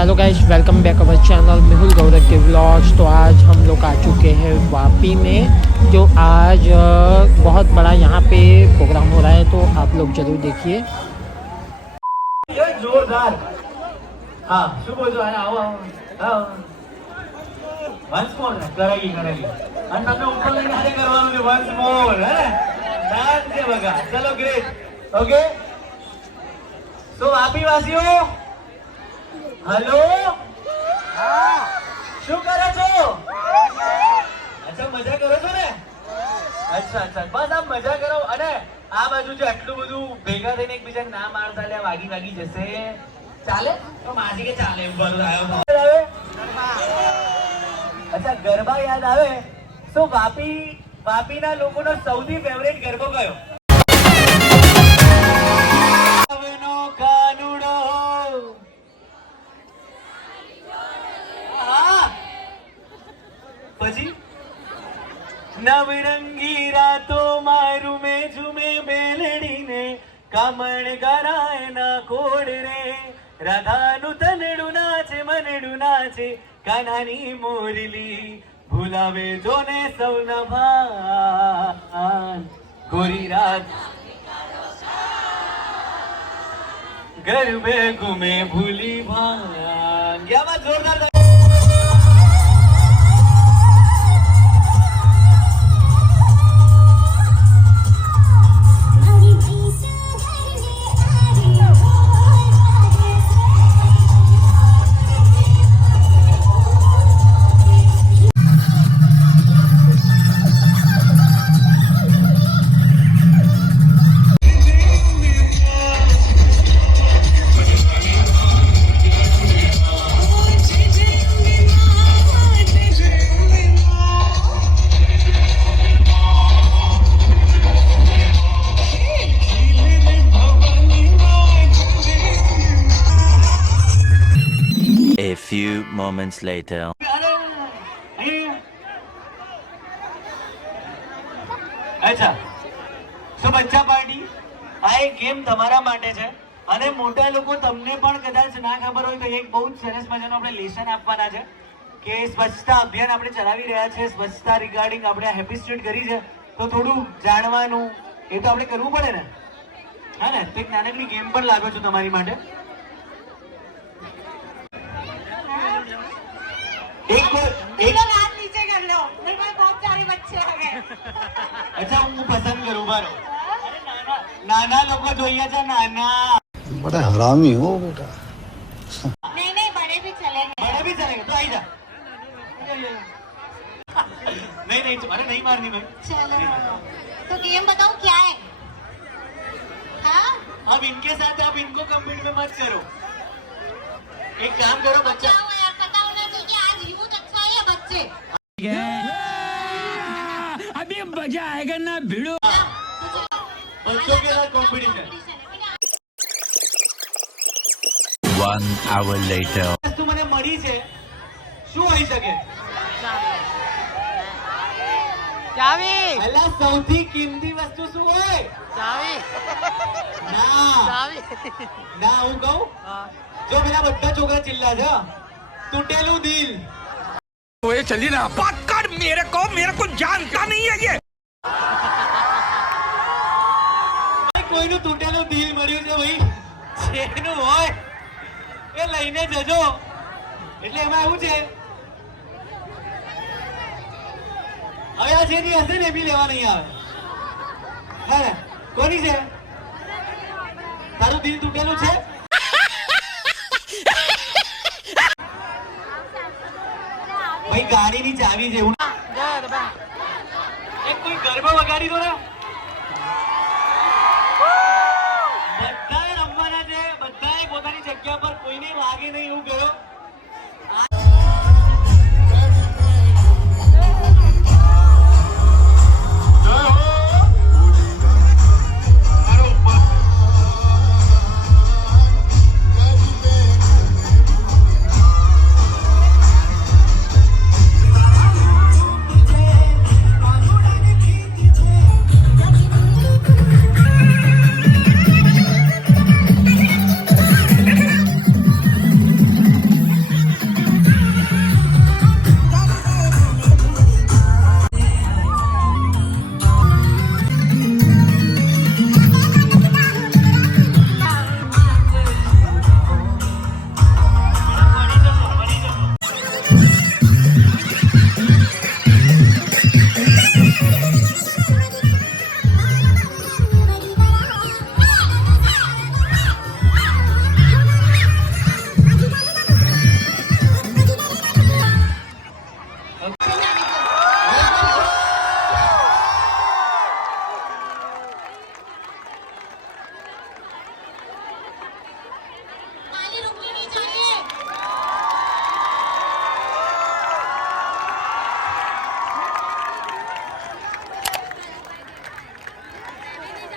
Hello guys, welcome back our channel Mehul गौरव के व्लॉग्स। तो आज हम लोग आ चुके हैं वापी में, जो आज बहुत बड़ा यहाँ पे प्रोग्राम हो रहा है, तो आप लोग जरूर देखिए। जोरदार। हाँ, શું બોલજો? આવો આવો વન્સ મોર કરાઈ અને તમને ઉપર લઈને આજે કરવાનું છે વન્સ મોર, હે ને? ડાન્સ છે બગા. ચલો ગ્રેટ. ઓકે, તો વાપી વાસીઓ હેલો, હા, શું કરો છો? અચ્છા, મજા કરો છો ને? અચ્છા અચ્છા, બસ આપ મજા કરો. અને આ બાજુ જે આટલું બધું ભેગા થઈને એકબીજાને ના મારતા લે, વાગી જશે. ચાલે તો માસી કે ચાલે એવું બધું આવે. અચ્છા, ગરબા યાદ આવે. તો વાપીના લોકોનો સૌથી ફેવરેટ ગરબો કયો? પછી નવરંગી રાતો મારું મેં ઝુમે બેલડીને કામણ ગરાય ના કોડ રે રાધાનું તનડું નાચે મનડું નાચે કાનાની મોરલી ભૂલાવે જોને સૌના ભાન ગોરી રાત ગરબે ઘૂમે ભૂલી ભાન. क्या बात, जोरदार. A few moments later. અચ્છા, સો બચ્ચા પાર્ટી, આ એક ગેમ તમારા માટે છે. અને મોટા લોકો તમને પણ કદાચ ના ખબર હોય તો એક બહુ જ સરસ મજાનું આપણે લેસન આપવાના છે કે સ્વચ્છતા અભિયાન આપણે ચલાવી રહ્યા છે. સ્વચ્છતા રિગાર્ડિંગ આપણે હેપી સ્ટ્રીટ કરી છે, તો થોડું જાણવાનું એ તો આપણે કરવું પડે ને, હા ને? તો એક નાનકડી ગેમ પણ લાવ્યો છું તમારી માટે. अच्छा, હું પસંદ કરું બારો. નાના લોકો જોઈએ છે, નાના. बड़ा हरामी हो बेटा. नहीं नहीं, बड़े भी चलेंगे. बड़े भी चलेंगे तो आई जा. नहीं नहीं, अरे नहीं मारनी भाई. चलो, तो गेम बताओ क्या है? हाँ, अब इनके साथ आप इनको कम्पीट में मत करो. एक काम करो बच्चा, पता होना चाहिए आज यूथ अच्छा है या बच्चे. अभी मजा आएगा ना भिड़ो. बच्चों के साथ कॉम्पिटिशन. 1 hour later. વસ્તુ મને મળી છે, શું હોઈ શકે? ચાવી. અલા, સૌથી કિંમતી વસ્તુ શું હોય? ચાવી. ના ચાવી. ના, હું કહું, જો પેલા બધા છોકરા ચિલ્લા છે, તૂટેલું દિલ. ये चलिए ना, बात कर. मेरे को जानता नहीं है ये. કોઈનું તૂટેલું દિલ મળ્યું છે ભાઈ, જેનું હોય એ લઈને જજો. એટલે એમાં એવું છે, હવે આ જેની હશે ને એ બી લેવા નહીં આવે. હે ને? કોની છે? તારું દિલ તૂટેલું છે? ભાઈ, ગાડીની ચાવી જેવું. એક કોઈ ગરબા વગાડી દો ને. બધાએ રમવાના છે, બધાએ પોતાની જગ્યા પર, કોઈને લાગે નહીં એવું ગયો.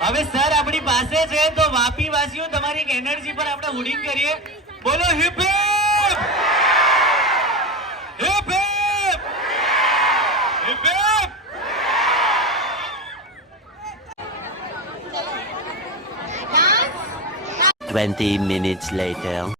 હવે સર આપણી પાસે છે તો વાપી વાસીઓ તમારી એક એનર્જી પર આપણે હોર્ડિંગ કરીએ. બોલો heap heap heap heap heap heap. 20 minutes later.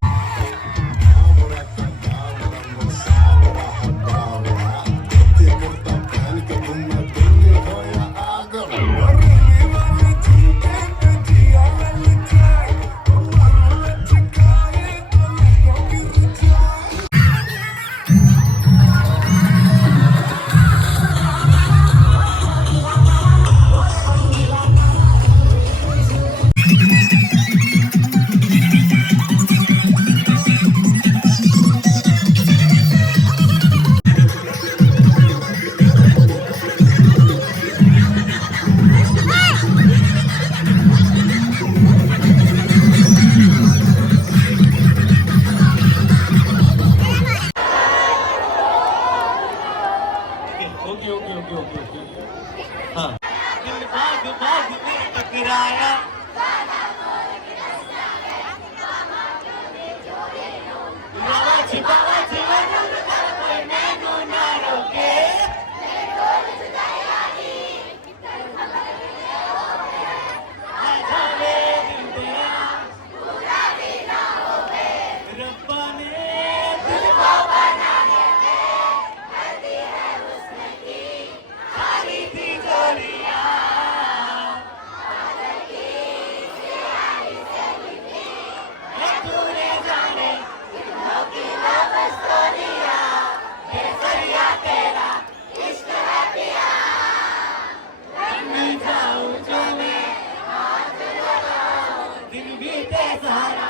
दिल भी तेरा